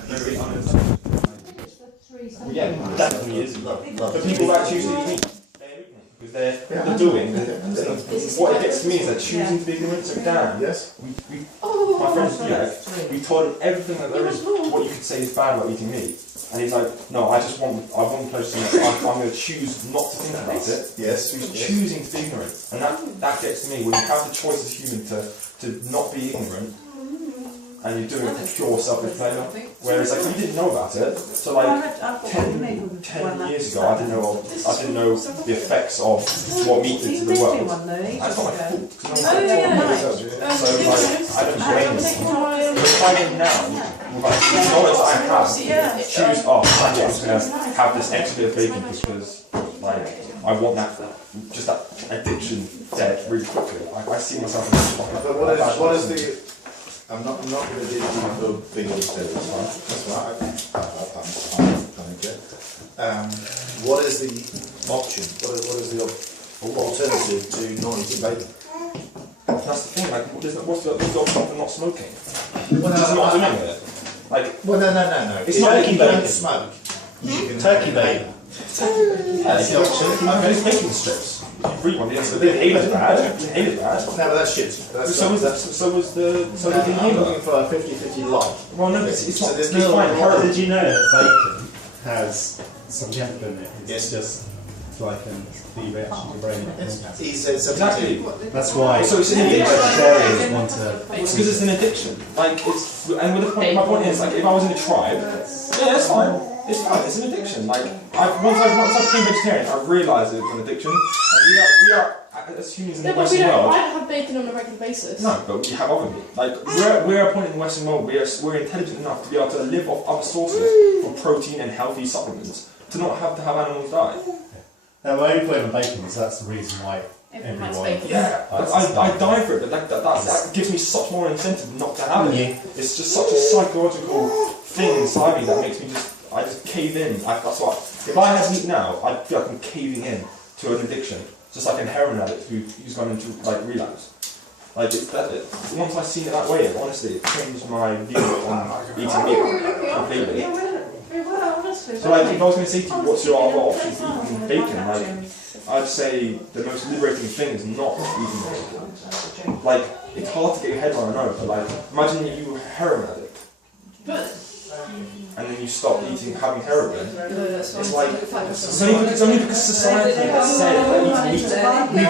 very unintelligent. Yeah, definitely is. The people that choose to eat meat, because they're doing. What it gets to me is they're choosing to be ignorant. So Dan, my friend, we told him everything that there is. What you could say is bad about eating meat, and he's like, no, I want close to it. I'm going to choose not to think about it. Yes. So he's choosing to be ignorant, and that gets to me. When you have the choice as a human to not be ignorant, and you're doing it for pure selfish pleasure. Whereas like you didn't know about it, so like 10 years ago I didn't know the effects of what meat did to the world. That's not my fault, because no one so like I don't blame them. But if I did now, with like the knowledge I have, choose I'm just gonna have this extra bit of bacon because like I want that addiction dead really quickly. I see myself in this pocket. But what is the I'm not going to do the big old stereotype. That's right. I'm okay. What is the option? What is the alternative to not eating bacon? That's the thing. Like, what's the option for not smoking? Just not doing it. Like, well, no. It's not if you don't smoke. You can turkey bacon. Yeah, it's the option. It's bacon strips. Free one, yeah, so they hate it bad. No, but that's shit. So was the I'm looking for a 50-50 life. Well, no, it's not. There's No, fine. did you know that bacon has some chemical in it? It's Yes. just like an the reaction to brain. He said something. Exactly. That's why. So it's an addiction. Vegetarians want to. It's because it's an addiction. Like it's, and with the point, my point is, like, if I was in a tribe, yeah, it's fine. It's fine. It's an addiction. Like once I became vegetarian, I realised it was an addiction. And we are as humans in the Western world. I don't have bacon on a regular basis. No, but we have other meat. Like we're a point in the Western world. We're intelligent enough to be able to live off other sources for protein and healthy supplements to not have to have animals die. Now, my only point on bacon is that's the reason why everyone. Yeah, I die for it, but that gives me such more incentive not to have it. It's just such a psychological thing inside me that makes me I just cave in. That's what. If I had meat now, I'd feel like I'm caving in to an addiction, just like a heroin addict who's gone into like relapse. Like once I seen it that way, honestly, it changed my view on eating meat completely. So like, if I was going to say to you, what's your other option for eating bacon? Like, I'd say the most liberating thing is not eating bacon. Like, it's hard to get your head around, I know, but like, imagine if you were a heroin addict, and then you stop having heroin. It's like, it's only because society has said that eating meat.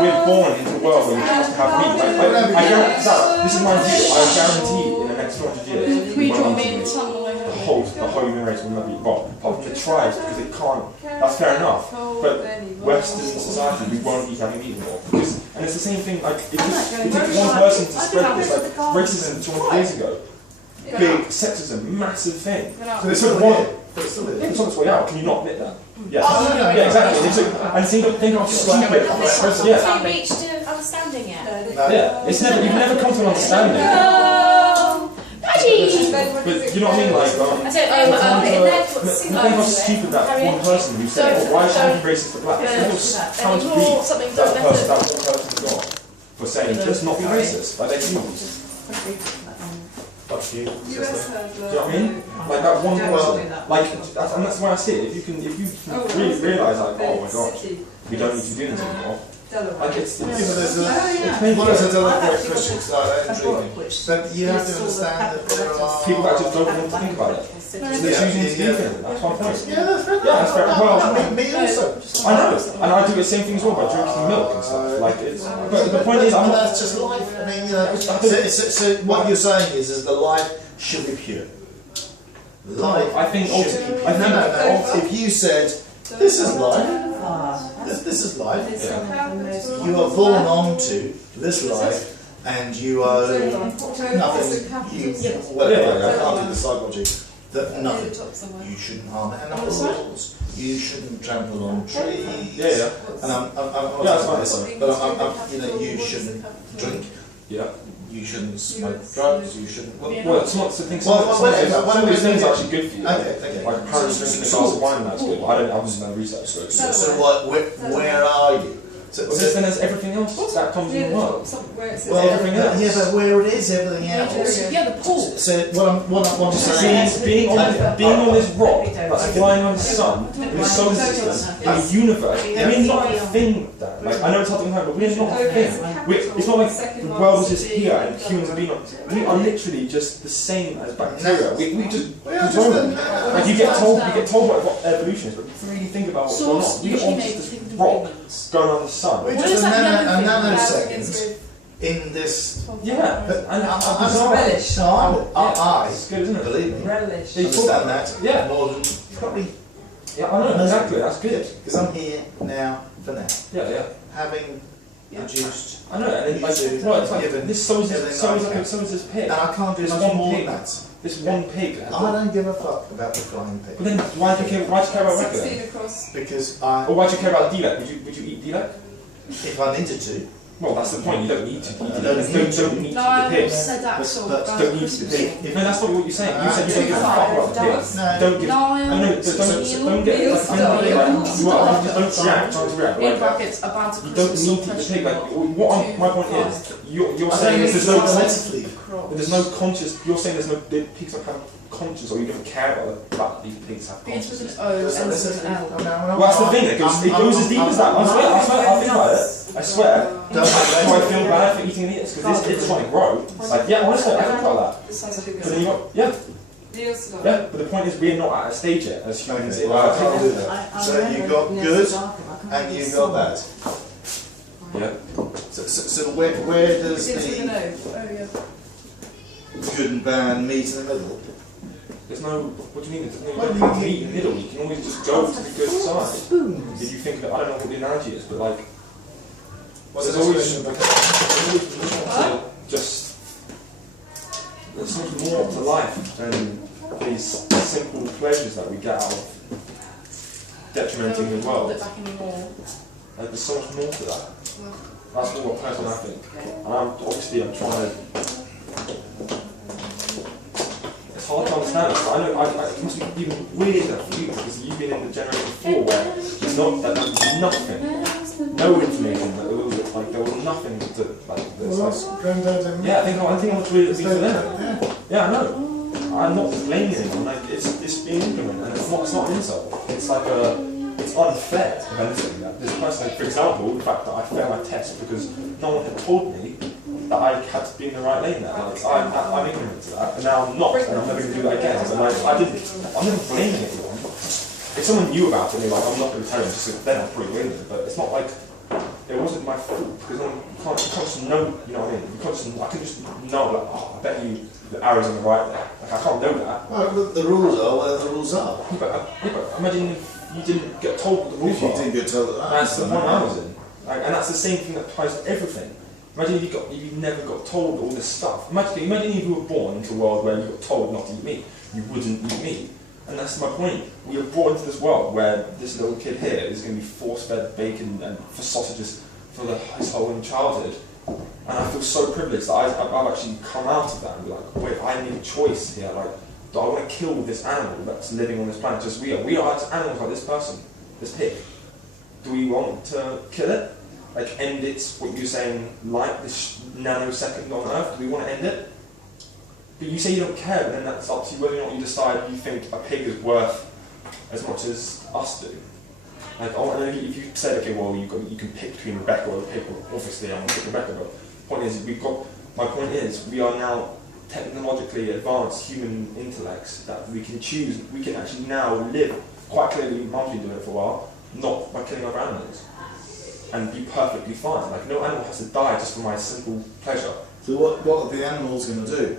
We're born into a world where we have to have meat. Like, I guarantee, this is my view, I guarantee in the next 200 years, the whole human race will not be involved, apart from the tribes, because it can't. That's fair enough. But Western society, we won't be having meat anymore. And it's the same thing. Like it takes one person to spread this. Like racism 200 years ago, big sexism, massive thing. So this is one. It's on its way out. Can you not admit that? Yeah. Yeah, exactly. And think how stupid. Yeah. Have you reached an understanding yet? Yeah. You've never come to an understanding. But you know what I mean? Like, think how stupid that one person who said, why should I be racist for blacks? It was trying to beat that one person got for saying, just not be racist. Like, they're humans. Fuck you. Do you know what I mean? Like, that one person, like, and that's why I see it. If you really realise, like, oh my gosh, we don't need to do this anymore. Like it's one of the deliberate questions that intriguing. But you have to understand that there are people that just don't want to think about it. So they're choosing to do it. That's my point. Yeah, that's fair. Yeah, that's fair. Well, me also. I know, and I do the same thing as well by drinking milk and stuff. Like it's. But the point is, I'm not. That's just life. I mean, you know. So what you're saying is that life should be pure. Life. I think. No. If you said, "This is life." This is life. Yeah. You are born onto this life, and you owe nothing. Whatever. I can't do the psychology. That nothing. You shouldn't harm animals. You shouldn't trample on trees. Yeah. And I'm not saying this, but you know, you shouldn't drink. Yeah. You shouldn't smoke drugs. You shouldn't. Well, it's not the thing. Some of these things are actually good for you. Okay. Like apparently drinking a glass of wine, that's good. I haven't done research. So where are you? then there's everything else that comes in the world. Well, everything else. yeah, but where it is, everything else. Yeah, the pool. So what I'm saying, Being on this rock that's flying on the sun, in the solar system, in the universe, we're not a thing, Dad. Like, I know it's hard to know, but we're not a thing. It's not like the world is just here and humans have been on. We are literally just the same as bacteria. We just control them. Like you get told what evolution is, but if you really think about what's going on, we are just this rock going on the sun. we're What just is a that yellow nanosecond in this. Yeah, But and I'm relish. it's good, isn't it? believe me, Relish. They talk understand about that Yeah. more than probably. Yeah, I know exactly. That's good. Because I'm here now for now, Yeah. having produced, I know, and then like, You right, it's like given this. So is everything this pig. and I can't do There's much one more pig. than that. This one pig. I don't give a fuck about the flying But pig then why do you care? Why do you care about regular? 16 across. because Or why do you care about Dilek? Would you eat Dilek? if I needed to, Well, that's the point. You don't need to eat I Dilek. don't You need to. don't need No, to I eat the pig. said that But- sort but of Don't going need to to eat the Christmas. pig. No, that's not what you're saying. You said you don't give a fuck about the pig. No. Don't give. No, I know, but don't get like Stop. angry. Like, you are. Don't react. Don't react. In Like, brackets, about to you don't Christmas. need to eat the pig. Like, my point is, you're I saying don't there's no politically. there's no conscious. You're saying there's no the pigs don't have conscious, or you don't care about the fact that these pigs have Begins with conscious. an O, ends Listen, with an L. Well, that's the thing. It goes as deep as that. I swear. I think about it. I swear. Don't Do I feel bad for eating it? Because it's trying to grow. Like, yeah, honestly, I think about This sounds like a that. good But then you got, yeah, Deals. yeah. But the point is, we're not at a stage yet as humans. Okay, well, I can't do that. So you got good and you got bad. Yeah. So where does Begins with an the O. Oh, yeah. good and bad meet in the middle? There's no. What do you mean? There's no What do you like, mean? meet in the middle. You can always just go to the good side. If you think that, I don't know what the analogy is, but like, What's there's the always expression? just. There's so much more to life than these simple pleasures that we get out of detrimenting the world. Hold it back anymore. Like, there's so much more to that. That's what personally I think. And I'm trying to. It's hard to understand. I know it must be even weirder for you because you've been in the generation before where there's nothing, no information. Like there was nothing to like this. Well, that's granddad and Yeah, I think what's weird is for them. Yeah. Yeah, I know. I'm not blaming anyone. Like it's being implemented, and it's not an insult. It's like it's unfair. If anything, that this person, like, for example, the fact that I failed my test because no one had told me that I had to be in the right lane there. Like I'm ignorant to that, and now I'm not, and I'm never going to do that again. And like I'm never blaming anyone. If someone knew about it, and they're like, I'm not going to tell them, just then I'll probably blame them. But it's not like it wasn't my fault because you can't just know. You know what I mean? You can't just, I can just know like, oh, I bet you the arrow's on the right there. Like I can't know that. Well, the rules are where the rules are. Yeah, but imagine if you didn't get told what the rules If you are. didn't get told that, That's the point I was in. Like, and that's the same thing that applies to everything. Imagine if you never got told all this stuff. Imagine if you were born into a world where you got told not to eat meat. You wouldn't eat meat. And that's my point. We are brought into this world where this little kid here is going to be force-fed bacon and for sausages for his whole childhood. And I feel so privileged that I've actually come out of that and be like, wait, I need a choice here. Like, do I want to kill this animal that's living on this planet just we are? We are animals like this person, this pig. Do we want to kill it? Like, end its, what you're saying, like this nanosecond on Earth? Do we want to end it? But you say you don't care, but then that's up to you whether or not you decide you think a pig is worth as much as us do. Like, and then if you said, okay, well, you can pick between Rebecca or the pig, well, obviously I'm going to pick Rebecca, but the point is, my point is, we are now technologically advanced human intellects that we can choose, we can actually now live, quite clearly, Mum's been doing it for a while, not by killing other animals, and be perfectly fine. Like, no animal has to die just for my simple pleasure. So what are the animals going to do?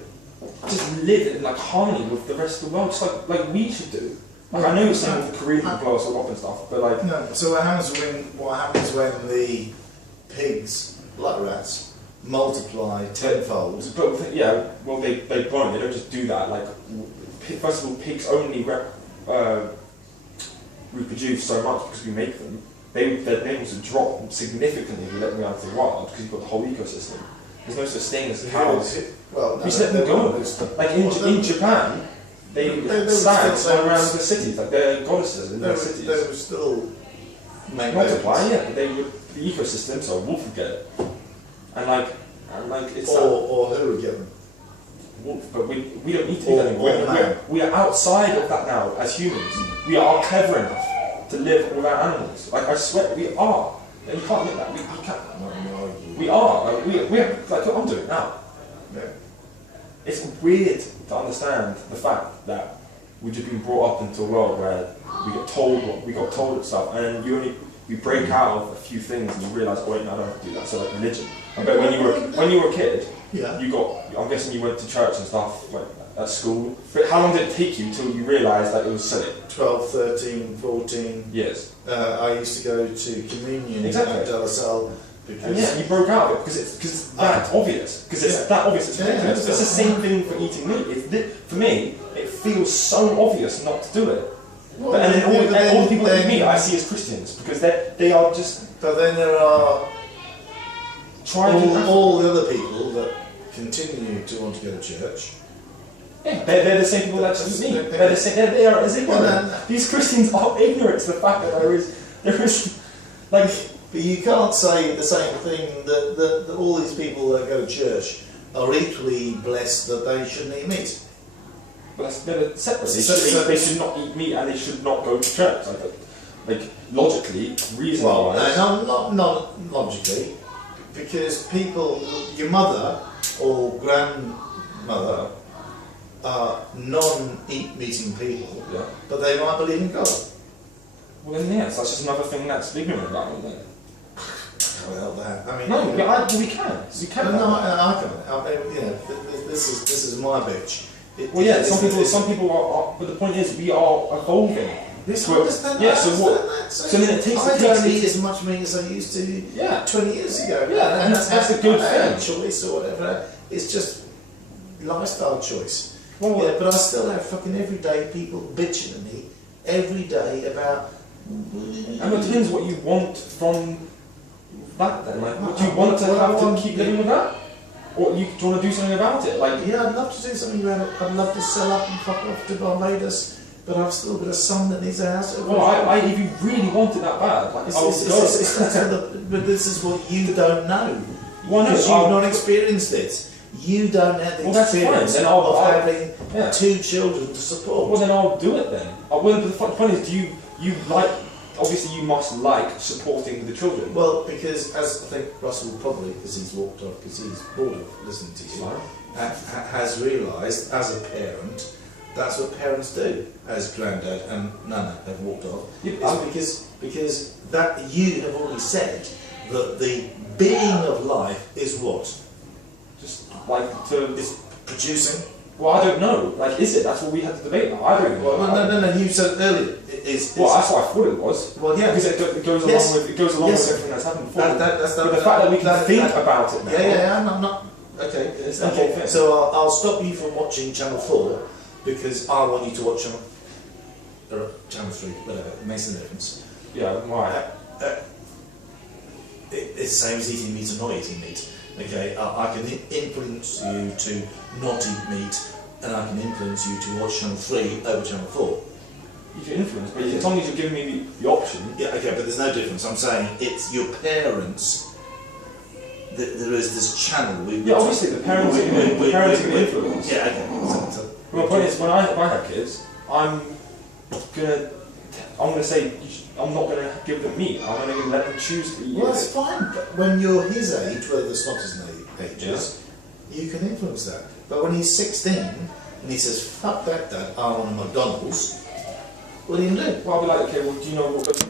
Just live in like harmony with the rest of the world, just like we should do. Like, I know you're saying with the Koreans will blow us all up and stuff, but like... No, so what happens when the pigs, like rats, multiply tenfold? But yeah, well they won't, they don't just do that. Like, first of all, pigs only reproduce so much because we make them. Their numbers would drop significantly if we let them out into the wild because you've got the whole ecosystem. There's no such thing as cows. Well, no, You just let them go. Like in Japan, they stags run around the cities, like they're goddesses in their cities. They would still make Multiply, babies. yeah, but the ecosystem, so wolf would get it. And like it's Or who would get them? wolf, but we don't need to do that anymore. Or man. We are outside of that now as humans. We are clever enough to live without animals. Like I swear, we are. And you can't admit that. We can't. We are. Like, we're like I'm doing it now. Yeah. It's weird to understand the fact that we've just been brought up into a world where we get told what we got told and stuff, and then you break out of a few things and you realise, oh, wait, no, I don't have to do that. So like religion. I bet when you were a kid, Yeah. I'm guessing you went to church and stuff like at school. But how long did it take you until you realised that it was silly? 12, 13, 14. Years. I used to go to communion Exactly. at De La Salle because And yeah, you broke out of it because it's that obvious. Because it's that obvious. It's ridiculous. It's the same thing for eating meat. For me, it feels so obvious not to do it. Well, But, and then all the people that eat then- meat I see as Christians because they are just But then there are trying to. all the other people that continue to want to go to church. Yeah, they're the same people that eat meat. They're the same. They are as ignorant. Well, These Christians are ignorant to the fact that there is like. But you can't say the same thing that all these people that go to church are equally blessed that they shouldn't eat meat. But they're separate. So- They should not eat meat and they should not go to church. Like logically, reasonably. Well, not logically, because people, your mother or grandmother are non-eating people, Yeah. but they might believe in God. Well then, yes, that's just another thing that's ignorant about it. Then. Well, that I mean, No, we can. We can. No, I can't. I mean, you know, this is my bitch. Well, yeah. Some people are. But the point is, we are evolving. Yes, So- I understand yeah, that. so I what- understand that. so then it takes- I it don't takes- eat as much meat as I used to Yeah. 20 years ago. Yeah, and that's a good I had thing. choice or whatever. It's just lifestyle choice. Well, Yeah, but I still have fucking everyday people bitching at me every day about. and it depends what you want from that. Then, like, do you want to have to keep living with that, or do you want to do something about it? Like, Yeah, I'd love to do something about it. I'd love to sell up and fuck off to Barbados, but I've still got a son that needs a house. well, if you really want it that bad, like, I would go. But this is what you don't know. Well, no, Because I'll- you've not experienced it. You don't have the Well, that's fine. experience Then of I'll- having yeah. 2 children to support. Well, then I'll do it then. Well, the point is, do you like? Obviously, you must like supporting the children. Well, because as I think Russell probably, because he's walked off, because he's bored of listening to you, has realised as a parent, that's what parents do. As Grandad and Nana have walked off, Yeah, because that you have already said that the being of life is what? just like to. Is producing. Well, I don't know. Like, is it? That's what we had to debate now. I don't know. Well, no. You said earlier is. Well, that's what I thought it was. Well, yeah. Because it goes Yes. along with Yes. everything that's happened before. That's but the fact that we can think about it now. Yeah. I'm not. Okay. It's the whole thing. So I'll stop you from watching Channel 4 because I want you to watch Channel 3. Whatever. It makes no difference. Yeah. Why? It's the same as eating meat or not eating meat. Okay, I can influence you to not eat meat, and I can influence you to watch Channel 3 over Channel 4. You can influence, but as long as you're giving me the option. Yeah, okay, but there's no difference. I'm saying it's your parents. There is this channel. Yeah, obviously the parents can influence. Yeah, okay. My point is, when I have kids, I'm gonna say I'm not gonna give them meat. I'm gonna let them choose to eat Well, it. that's fine. But when you're his age, whether it's not his age is, you can influence that. But when he's 16 and he says, "Fuck that, Dad, I want a McDonald's," what are you gonna do? Well, I'll be like, okay, well, do you know what?